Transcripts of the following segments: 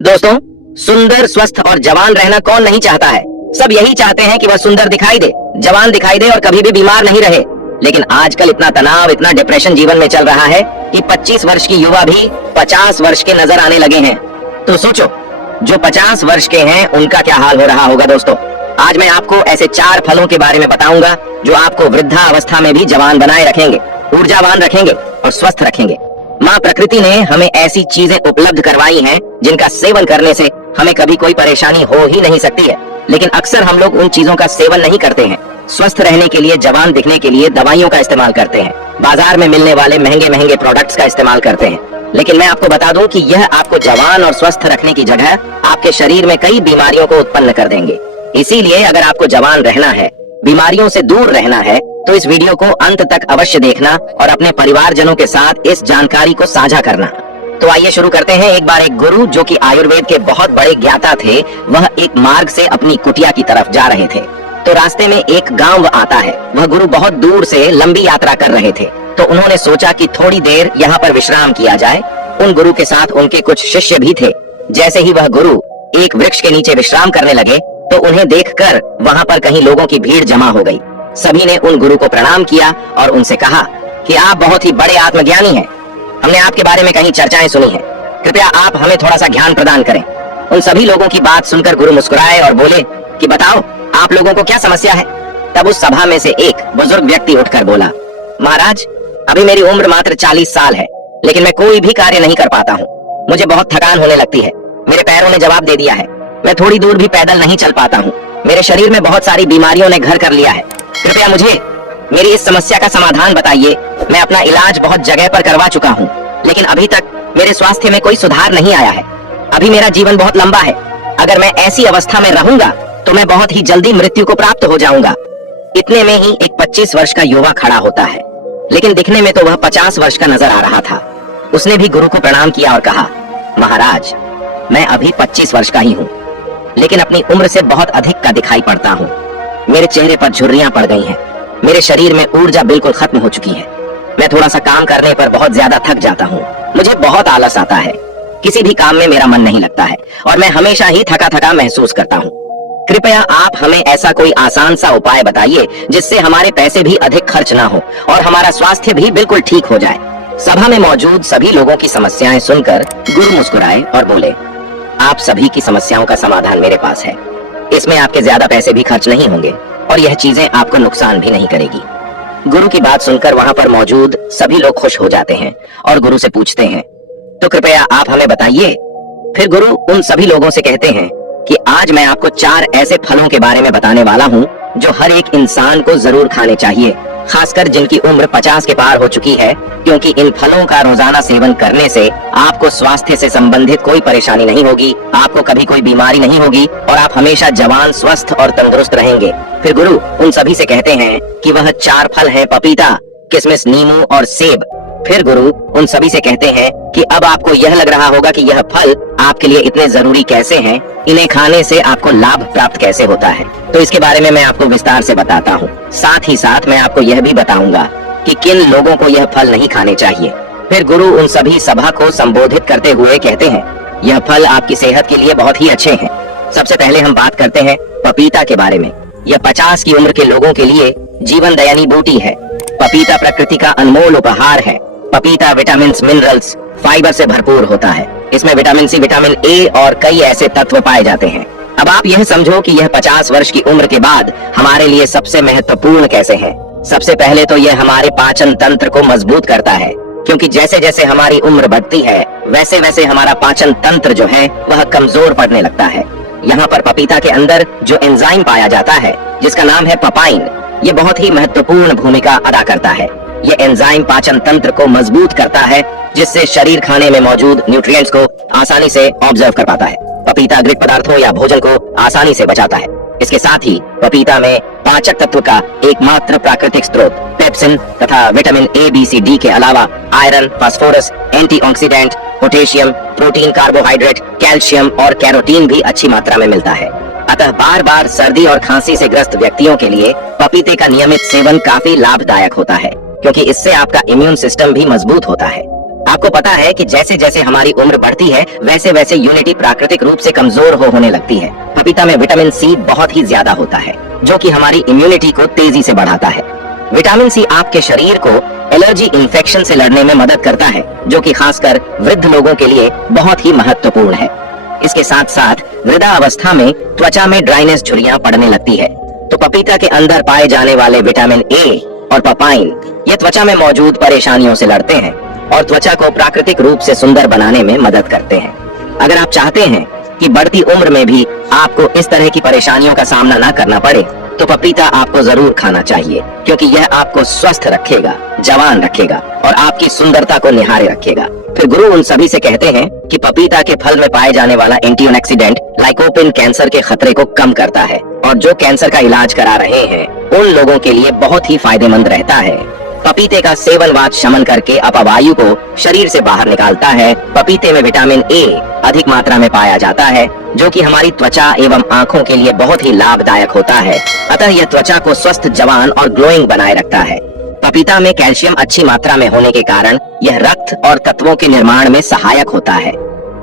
दोस्तों, सुंदर, स्वस्थ और जवान रहना कौन नहीं चाहता है। सब यही चाहते हैं कि वह सुंदर दिखाई दे, जवान दिखाई दे और कभी भी बीमार नहीं रहे। लेकिन आजकल इतना तनाव, इतना डिप्रेशन जीवन में चल रहा है कि 25 वर्ष की युवा भी 50 वर्ष के नजर आने लगे हैं। तो सोचो, जो 50 वर्ष के हैं उनका क्या हाल हो रहा होगा। दोस्तों, आज मैं आपको ऐसे 4 फलों के बारे में बताऊंगा जो आपको वृद्धावस्था में भी जवान बनाए रखेंगे, ऊर्जावान रखेंगे और स्वस्थ रखेंगे। माँ प्रकृति ने हमें ऐसी चीजें उपलब्ध करवाई हैं जिनका सेवन करने से हमें कभी कोई परेशानी हो ही नहीं सकती है। लेकिन अक्सर हम लोग उन चीजों का सेवन नहीं करते हैं। स्वस्थ रहने के लिए, जवान दिखने के लिए दवाइयों का इस्तेमाल करते हैं, बाजार में मिलने वाले महंगे महंगे प्रोडक्ट्स का इस्तेमाल करते हैं। लेकिन मैं आपको बता दूं कि यह आपको जवान और स्वस्थ रखने की जगह आपके शरीर में कई बीमारियों को उत्पन्न कर देंगे। इसीलिए अगर आपको जवान रहना है, बीमारियों से दूर रहना है, तो इस वीडियो को अंत तक अवश्य देखना और अपने परिवारजनों के साथ इस जानकारी को साझा करना। तो आइए शुरू करते हैं। एक बार एक गुरु, जो कि आयुर्वेद के बहुत बड़े ज्ञाता थे, वह एक मार्ग से अपनी कुटिया की तरफ जा रहे थे। तो रास्ते में एक गांव आता है। वह गुरु बहुत दूर से लंबी यात्रा कर रहे थे, तो उन्होंने सोचा कि थोड़ी देर यहाँ पर विश्राम किया जाए। उन गुरु के साथ उनके कुछ शिष्य भी थे। जैसे ही वह गुरु एक वृक्ष के नीचे विश्राम करने लगे, तो उन्हें देखकर वहाँ पर कहीं लोगों की भीड़ जमा हो गई। सभी ने उन गुरु को प्रणाम किया और उनसे कहा कि आप बहुत ही बड़े आत्मज्ञानी हैं। हमने आपके बारे में कई चर्चाएं सुनी हैं। कृपया आप हमें थोड़ा सा ज्ञान प्रदान करें। उन सभी लोगों की बात सुनकर गुरु मुस्कुराए और बोले कि बताओ, आप लोगों को क्या समस्या है। तब उस सभा में से एक बुजुर्ग व्यक्ति उठकर बोला, महाराज, अभी मेरी उम्र मात्र 40 साल है, लेकिन मैं कोई भी कार्य नहीं कर पाता हूँ। मुझे बहुत थकान होने लगती है। मेरे पैरों ने जवाब दे दिया है। मैं थोड़ी दूर भी पैदल नहीं चल पाता हूँ। मेरे शरीर में बहुत सारी बीमारियों ने घर कर लिया है। कृपया मुझे मेरी इस समस्या का समाधान बताइए। मैं अपना इलाज बहुत जगह पर करवा चुका हूँ, लेकिन अभी तक मेरे स्वास्थ्य में कोई सुधार नहीं आया है। अभी मेरा जीवन बहुत लंबा है। अगर मैं ऐसी अवस्था में रहूंगा तो मैं बहुत ही जल्दी मृत्यु को प्राप्त हो जाऊंगा। इतने में ही एक 25 वर्ष का युवा खड़ा होता है, लेकिन दिखने में तो वह 50 वर्ष का नजर आ रहा था। उसने भी गुरु को प्रणाम किया और कहा, महाराज, मैं अभी 25 वर्ष का ही हूँ, लेकिन अपनी उम्र से बहुत अधिक का दिखाई पड़ता हूँ। मेरे चेहरे पर झुर्रियां पड़ गई हैं। मेरे शरीर में ऊर्जा बिल्कुल खत्म हो चुकी है। मैं थोड़ा सा काम करने पर बहुत ज्यादा थक जाता हूँ। मुझे बहुत आलस आता है। किसी भी काम में मेरा मन नहीं लगता है और मैं हमेशा ही थका थका महसूस करता हूँ। कृपया आप हमें ऐसा कोई आसान सा उपाय बताइए जिससे हमारे पैसे भी अधिक खर्च ना हो और हमारा स्वास्थ्य भी बिल्कुल ठीक हो जाए। सभा में मौजूद सभी लोगों की समस्याएं सुनकर गुरु मुस्कुराए और बोले, आप सभी की समस्याओं का समाधान मेरे पास है। इसमें आपके ज्यादा पैसे भी खर्च नहीं होंगे और यह चीजें आपको नुकसान भी नहीं करेगी। गुरु की बात सुनकर वहाँ पर मौजूद सभी लोग खुश हो जाते हैं और गुरु से पूछते हैं, तो कृपया आप हमें बताइए। फिर गुरु उन सभी लोगों से कहते हैं कि आज मैं आपको 4 ऐसे फलों के बारे में बताने वाला हूँ जो हर एक इंसान को जरूर खाने चाहिए, खासकर जिनकी उम्र 50 के पार हो चुकी है, क्योंकि इन फलों का रोजाना सेवन करने से आपको स्वास्थ्य से संबंधित कोई परेशानी नहीं होगी, आपको कभी कोई बीमारी नहीं होगी और आप हमेशा जवान, स्वस्थ और तंदुरुस्त रहेंगे। फिर गुरु उन सभी से कहते हैं कि वह 4 फल हैं, पपीता, किशमिश, नींबू और सेब। फिर गुरु उन सभी से कहते हैं कि अब आपको यह लग रहा होगा कि यह फल आपके लिए इतने जरूरी कैसे हैं, इन्हें खाने से आपको लाभ प्राप्त कैसे होता है। तो इसके बारे में मैं आपको विस्तार से बताता हूँ। साथ ही साथ मैं आपको यह भी बताऊंगा कि किन लोगों को यह फल नहीं खाने चाहिए। फिर गुरु उन सभी सभा को संबोधित करते हुए कहते हैं, यह फल आपकी सेहत के लिए बहुत ही अच्छे हैं। सबसे पहले हम बात करते हैं पपीता के बारे में। यह 50 की उम्र के लोगों के लिए जीवन दयानी बूटी है। पपीता प्रकृति का अनमोल उपहार है। पपीता विटामिन, मिनरल्स, फाइबर से भरपूर होता है। इसमें विटामिन सी, विटामिन ए और कई ऐसे तत्व पाए जाते हैं। अब आप यह समझो कि यह 50 वर्ष की उम्र के बाद हमारे लिए सबसे महत्वपूर्ण कैसे है। सबसे पहले तो यह हमारे पाचन तंत्र को मजबूत करता है, क्योंकि जैसे जैसे हमारी उम्र बढ़ती है वैसे वैसे हमारा पाचन तंत्र जो है वह कमजोर पड़ने लगता है। यहाँ पर पपीता के अंदर जो एंजाइम पाया जाता है, जिसका नाम है पपाइन, ये बहुत ही महत्वपूर्ण भूमिका अदा करता है। ये एंजाइम पाचन तंत्र को मजबूत करता है, जिससे शरीर खाने में मौजूद न्यूट्रिएंट्स को आसानी से ऑब्जर्व कर पाता है। पपीता अग्रिक पदार्थों या भोजन को आसानी से बचाता है। इसके साथ ही पपीता में पाचक तत्व का एकमात्र प्राकृतिक स्रोत पेप्सिन तथा vitamin A, B, C, D के अलावा iron, phosphorus, antioxidant, potassium, protein, carbohydrate, calcium और कैरोटीन भी अच्छी मात्रा में मिलता है। अतः बार बार सर्दी और खांसी से ग्रस्त व्यक्तियों के लिए पपीते का नियमित सेवन काफी लाभदायक होता है, क्योंकि इससे आपका इम्यून सिस्टम भी मजबूत होता है। आपको पता है कि जैसे जैसे हमारी उम्र बढ़ती है वैसे वैसे यूनिटी प्राकृतिक रूप से कमजोर होने लगती है। पपीता में विटामिन सी बहुत ही ज्यादा होता है जो कि हमारी इम्यूनिटी को तेजी से बढ़ाता है। विटामिन सी आपके शरीर को एलर्जी इन्फेक्शन से लड़ने में मदद करता है जो कि खासकर वृद्ध लोगों के लिए बहुत ही महत्वपूर्ण है। इसके साथ साथ वृद्धा अवस्था में त्वचा में ड्राइनेस झुर्रियां पड़ने लगती है तो पपीता के अंदर पाए जाने वाले विटामिन ए और पपाइन ये त्वचा में मौजूद परेशानियों से लड़ते हैं और त्वचा को प्राकृतिक रूप से सुंदर बनाने में मदद करते हैं। अगर आप चाहते हैं कि बढ़ती उम्र में भी आपको इस तरह की परेशानियों का सामना न करना पड़े तो पपीता आपको जरूर खाना चाहिए क्योंकि यह आपको स्वस्थ रखेगा, जवान रखेगा और आपकी सुंदरता को निहारे रखेगा। फिर गुरु उन सभी से कहते हैं कि पपीता के फल में पाए जाने वाला एंटीऑक्सीडेंट लाइकोपिन कैंसर के खतरे को कम करता है और जो कैंसर का इलाज करा रहे हैं उन लोगों के लिए बहुत ही फायदेमंद रहता है। पपीते का सेवन वात शमन करके अपवायु को शरीर से बाहर निकालता है। पपीते में विटामिन ए अधिक मात्रा में पाया जाता है जो कि हमारी त्वचा एवं आंखों के लिए बहुत ही लाभदायक होता है। अतः यह त्वचा को स्वस्थ, जवान और ग्लोइंग बनाए रखता है। पपीता में कैल्शियम अच्छी मात्रा में होने के कारण यह रक्त और तत्वों के निर्माण में सहायक होता है।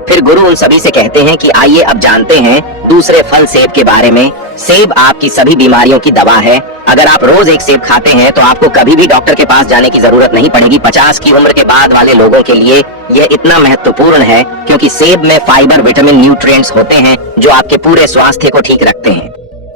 फिर गुरु उन सभी से कहते हैं कि आइए अब जानते हैं दूसरे फल सेब के बारे में। सेब आपकी सभी बीमारियों की दवा है। अगर आप रोज एक सेब खाते हैं तो आपको कभी भी डॉक्टर के पास जाने की जरूरत नहीं पड़ेगी। 50 की उम्र के बाद वाले लोगों के लिए यह इतना महत्वपूर्ण है क्योंकि सेब में फाइबर, विटामिन, न्यूट्रिएंट्स होते हैं जो आपके पूरे स्वास्थ्य को ठीक रखते हैं।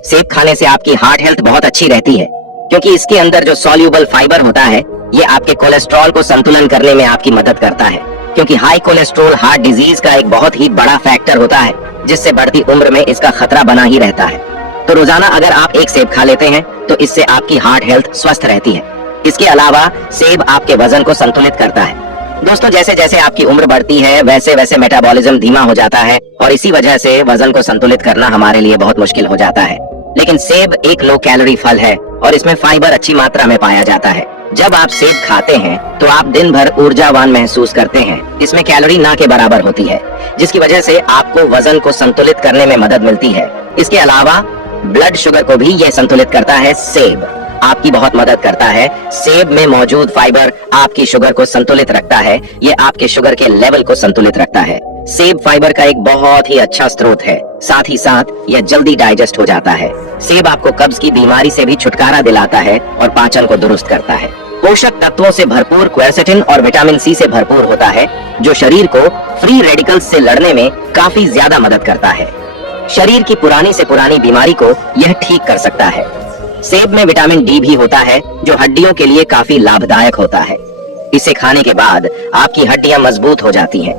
सेब खाने से आपकी हार्ट हेल्थ बहुत अच्छी रहती है क्योंकि इसके अंदर जो सॉल्यूबल फाइबर होता है ये आपके कोलेस्ट्रॉल को संतुलन करने में आपकी मदद करता है क्योंकि हाई कोलेस्ट्रॉल हार्ट डिजीज का एक बहुत ही बड़ा फैक्टर होता है जिससे बढ़ती उम्र में इसका खतरा बना ही रहता है। तो रोजाना अगर आप एक सेब खा लेते हैं तो इससे आपकी हार्ट हेल्थ स्वस्थ रहती है। इसके अलावा सेब आपके वजन को संतुलित करता है। दोस्तों, जैसे जैसे आपकी उम्र बढ़ती है वैसे वैसे मेटाबॉलिज्म धीमा हो जाता है और इसी वजह से वजन को संतुलित करना हमारे लिए बहुत मुश्किल हो जाता है। लेकिन सेब एक लो कैलोरी फल है और इसमें फाइबर अच्छी मात्रा में पाया जाता है। जब आप सेब खाते हैं तो आप दिन भर ऊर्जावान महसूस करते हैं। इसमें कैलोरी ना के बराबर होती है जिसकी वजह से आपको वजन को संतुलित करने में मदद मिलती है। इसके अलावा ब्लड शुगर को भी यह संतुलित करता है। सेब आपकी बहुत मदद करता है। सेब में मौजूद फाइबर आपकी शुगर को संतुलित रखता है। ये आपके शुगर के लेवल को संतुलित रखता है। सेब फाइबर का एक बहुत ही अच्छा स्रोत है। साथ ही साथ यह जल्दी डाइजेस्ट हो जाता है। सेब आपको कब्ज की बीमारी से भी छुटकारा दिलाता है और पाचन को दुरुस्त करता है। पोषक तत्वों से भरपूर क्वेरसेटिन और विटामिन सी से भरपूर होता है जो शरीर को फ्री रेडिकल्स से लड़ने में काफी ज्यादा मदद करता है। शरीर की पुरानी से पुरानी बीमारी को यह ठीक कर सकता है। सेब में विटामिन डी भी होता है जो हड्डियों के लिए काफी लाभदायक होता है। इसे खाने के बाद आपकी हड्डियां मजबूत हो जाती हैं।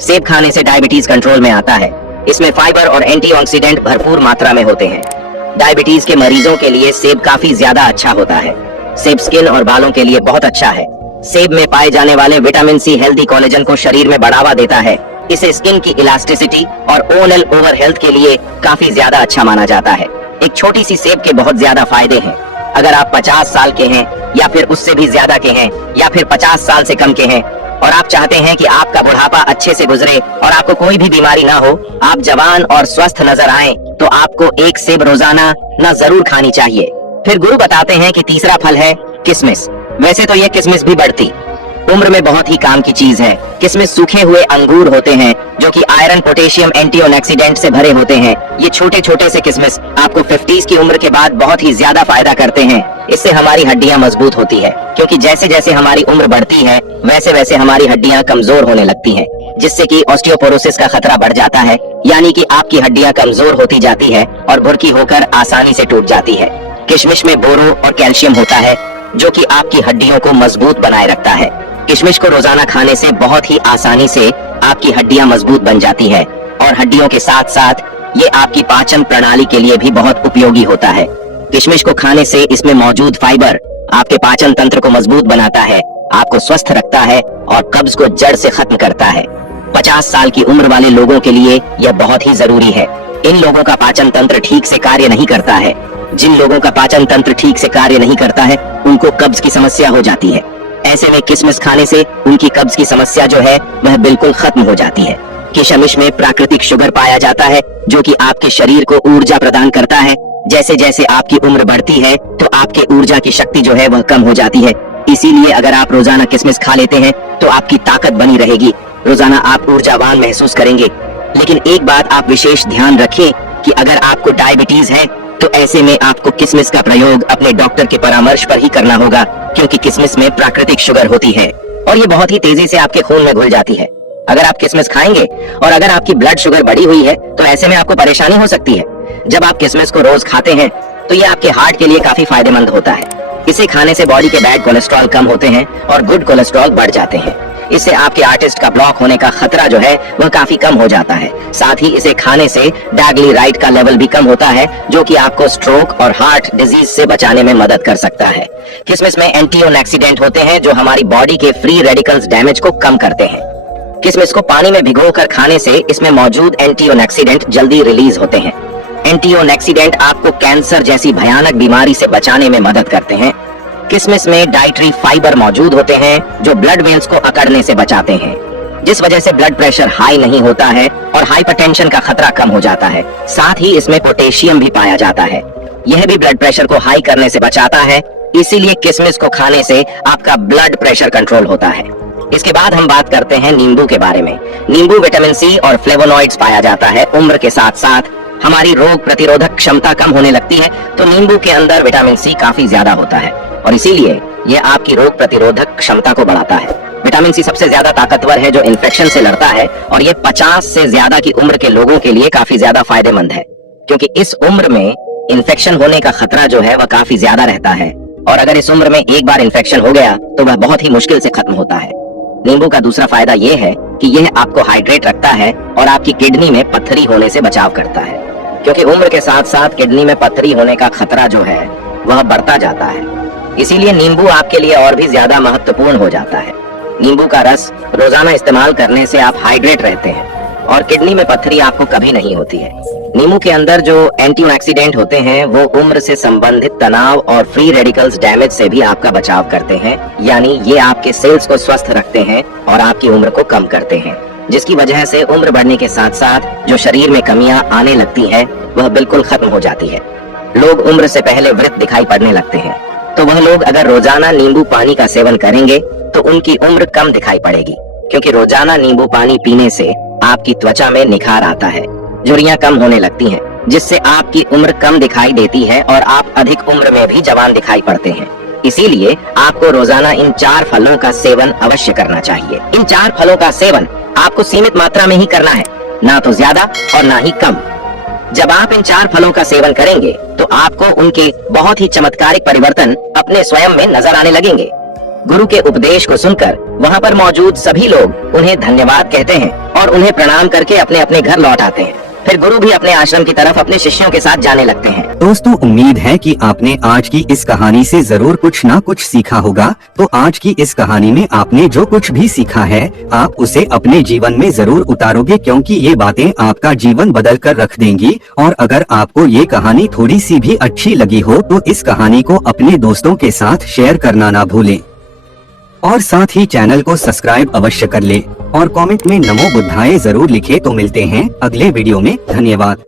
सेब खाने से डायबिटीज कंट्रोल में आता है। इसमें फाइबर और एंटीऑक्सीडेंट भरपूर मात्रा में होते हैं। डायबिटीज के मरीजों के लिए सेब काफी ज्यादा अच्छा होता है। सेब स्किन और बालों के लिए बहुत अच्छा है। सेब में पाए जाने वाले विटामिन सी हेल्दी कोलेजन को शरीर में बढ़ावा देता है। इसे स्किन की इलास्टिसिटी और ओनल ओवर हेल्थ के लिए काफी ज्यादा अच्छा माना जाता है। एक छोटी सी सेब के बहुत ज्यादा फायदे हैं। अगर आप 50 साल के हैं या फिर उससे भी ज्यादा के हैं या फिर 50 साल से कम के हैं और आप चाहते हैं कि आपका बुढ़ापा अच्छे से गुजरे और आपको कोई भी बीमारी ना हो, आप जवान और स्वस्थ नजर आएं, तो आपको एक सेब रोजाना ना जरूर खानी चाहिए। फिर गुरु बताते हैं कि तीसरा फल है किशमिश। वैसे तो यह किशमिश भी बढ़ती उम्र में बहुत ही काम की चीज है। किशमिश सूखे हुए अंगूर होते हैं जो कि आयरन, पोटेशियम, एंटीऑक्सीडेंट से भरे होते हैं। ये छोटे छोटे से किशमिश आपको 50 की उम्र के बाद बहुत ही ज्यादा फायदा करते हैं। इससे हमारी हड्डियां मजबूत होती है क्योंकि जैसे जैसे हमारी उम्र बढ़ती है वैसे वैसे हमारी हड्डियां कमजोर होने लगती हैं, जिससे कि ऑस्टियोपोरोसिस का खतरा बढ़ जाता है, यानी कि आपकी हड्डियां कमजोर होती जाती है और भुरकी होकर आसानी से टूट जाती है। किशमिश में बोरो और कैल्शियम होता है जो कि आपकी हड्डियों को मजबूत बनाए रखता है। किशमिश को रोजाना खाने से बहुत ही आसानी से आपकी हड्डियां मजबूत बन जाती है और हड्डियों के साथ साथ ये आपकी पाचन प्रणाली के लिए भी बहुत उपयोगी होता है। किशमिश को खाने से इसमें मौजूद फाइबर आपके पाचन तंत्र को मजबूत बनाता है, आपको स्वस्थ रखता है और कब्ज को जड़ से खत्म करता है। 50 साल की उम्र वाले लोगों के लिए यह बहुत ही जरूरी है। इन लोगों का पाचन तंत्र ठीक से कार्य नहीं करता है। जिन लोगों का पाचन तंत्र ठीक से कार्य नहीं करता है उनको कब्ज की समस्या हो जाती है। ऐसे में किशमिश खाने से उनकी कब्ज की समस्या जो है वह बिल्कुल खत्म हो जाती है। किशमिश में प्राकृतिक शुगर पाया जाता है जो कि आपके शरीर को ऊर्जा प्रदान करता है। जैसे जैसे आपकी उम्र बढ़ती है तो आपके ऊर्जा की शक्ति जो है वह कम हो जाती है, इसीलिए अगर आप रोजाना किशमिश खा लेते हैं तो आपकी ताकत बनी रहेगी, रोजाना आप ऊर्जावान महसूस करेंगे। लेकिन एक बात आप विशेष ध्यान रखें कि अगर आपको डायबिटीज है तो ऐसे में आपको किशमिश का प्रयोग अपने डॉक्टर के परामर्श पर ही करना होगा, क्योंकि किशमिश में प्राकृतिक शुगर होती है और ये बहुत ही तेजी से आपके खून में घुल जाती है। अगर आप किशमिश खाएंगे और अगर आपकी ब्लड शुगर बढ़ी हुई है तो ऐसे में आपको परेशानी हो सकती है। जब आप किशमिश को रोज खाते हैं तो ये आपके हार्ट के लिए काफी फायदेमंद होता है। इसे खाने से बॉडी के बैड कोलेस्ट्रॉल कम होते हैं और गुड कोलेस्ट्रॉल बढ़ जाते हैं। इससे आपके आर्टिस्ट का ब्लॉक होने का खतरा जो है वह काफी कम हो जाता है। साथ ही इसे खाने से डाइग्लिसराइड का लेवल भी कम होता है, जो कि आपको स्ट्रोक और हार्ट डिजीज से बचाने में मदद कर सकता है। किशमिश में एंटीऑक्सीडेंट होते हैं जो हमारी बॉडी के फ्री रेडिकल्स डैमेज को कम करते हैं। किशमिश को पानी में भिगोकर खाने से इसमें मौजूद एंटीऑक्सीडेंट जल्दी रिलीज होते हैं। एंटीऑक्सीडेंट आपको कैंसर जैसी भयानक बीमारी से बचाने में मदद करते हैं। किशमिश में डाइटरी फाइबर मौजूद होते हैं जो ब्लड वेन्स को अकड़ने से बचाते हैं, जिस वजह से ब्लड प्रेशर हाई नहीं होता है और हाइपरटेंशन का खतरा कम हो जाता है। साथ ही इसमें पोटेशियम भी पाया जाता है, यह भी ब्लड प्रेशर को हाई करने से बचाता है। इसीलिए किशमिश को खाने से आपका ब्लड प्रेशर कंट्रोल होता है। इसके बाद हम बात करते हैं नींबू के बारे में। नींबू विटामिन सी और फ्लेवोनॉइड्स पाया जाता है। उम्र के साथ साथ हमारी रोग प्रतिरोधक क्षमता कम होने लगती है, तो नींबू के अंदर विटामिन सी काफी ज्यादा होता है और इसीलिए यह आपकी रोग प्रतिरोधक क्षमता को बढ़ाता है। विटामिन सी सबसे ज्यादा ताकतवर है जो इन्फेक्शन से लड़ता है और ये 50 से ज्यादा की उम्र के लोगों के लिए काफी ज्यादा फायदेमंद है, क्योंकि इस उम्र में इन्फेक्शन होने का खतरा जो है वह काफी ज्यादा रहता है और अगर इस उम्र में एक बार इन्फेक्शन हो गया तो वह बहुत ही मुश्किल से खत्म होता है। नींबू का दूसरा फायदा यह है कि यह आपको हाइड्रेट रखता है और आपकी किडनी में पत्थरी होने से बचाव करता है, क्योंकि उम्र के साथ साथ किडनी में पत्थरी होने का खतरा जो है वह बढ़ता जाता है। इसीलिए नींबू आपके लिए और भी ज्यादा महत्वपूर्ण हो जाता है। नींबू का रस रोजाना इस्तेमाल करने से आप हाइड्रेट रहते हैं और किडनी में पत्थरी आपको कभी नहीं होती है। नींबू के अंदर जो एंटीऑक्सीडेंट होते हैं वो उम्र से संबंधित तनाव और फ्री रेडिकल्स डैमेज से भी आपका बचाव करते हैं, यानी ये आपके सेल्स को स्वस्थ रखते हैं और आपकी उम्र को कम करते हैं, जिसकी वजह से उम्र बढ़ने के साथ साथ जो शरीर में कमियां आने लगती हैं वह बिल्कुल खत्म हो जाती है। लोग उम्र से पहले वृद्ध दिखाई पड़ने लगते हैं, तो वह लोग अगर रोजाना नींबू पानी का सेवन करेंगे तो उनकी उम्र कम दिखाई पड़ेगी, क्योंकि रोजाना नींबू पानी पीने से आपकी त्वचा में निखार आता है, झुर्रियां कम होने लगती हैं, जिससे आपकी उम्र कम दिखाई देती है और आप अधिक उम्र में भी जवान दिखाई पड़ते हैं। इसीलिए आपको रोजाना इन 4 फलों का सेवन अवश्य करना चाहिए। इन 4 फलों का सेवन आपको सीमित मात्रा में ही करना है, ना तो ज्यादा और ना ही कम। जब आप इन 4 फलों का सेवन करेंगे तो आपको उनके बहुत ही चमत्कारिक परिवर्तन अपने स्वयं में नजर आने लगेंगे। गुरु के उपदेश को सुनकर वहाँ पर मौजूद सभी लोग उन्हें धन्यवाद कहते हैं और उन्हें प्रणाम करके अपने अपने घर लौट आते हैं। फिर गुरु भी अपने आश्रम की तरफ अपने शिष्यों के साथ जाने लगते हैं। दोस्तों, उम्मीद है कि आपने आज की इस कहानी से जरूर कुछ ना कुछ सीखा होगा। तो आज की इस कहानी में आपने जो कुछ भी सीखा है आप उसे अपने जीवन में जरूर उतारोगे, क्योंकि ये बातें आपका जीवन बदल कर रख देंगी। और अगर आपको ये कहानी थोड़ी सी भी अच्छी लगी हो तो इस कहानी को अपने दोस्तों के साथ शेयर करना ना भूलें और साथ ही चैनल को सब्सक्राइब अवश्य कर ले और कमेंट में नमो बुद्धाय जरूर लिखे। तो मिलते हैं अगले वीडियो में। धन्यवाद।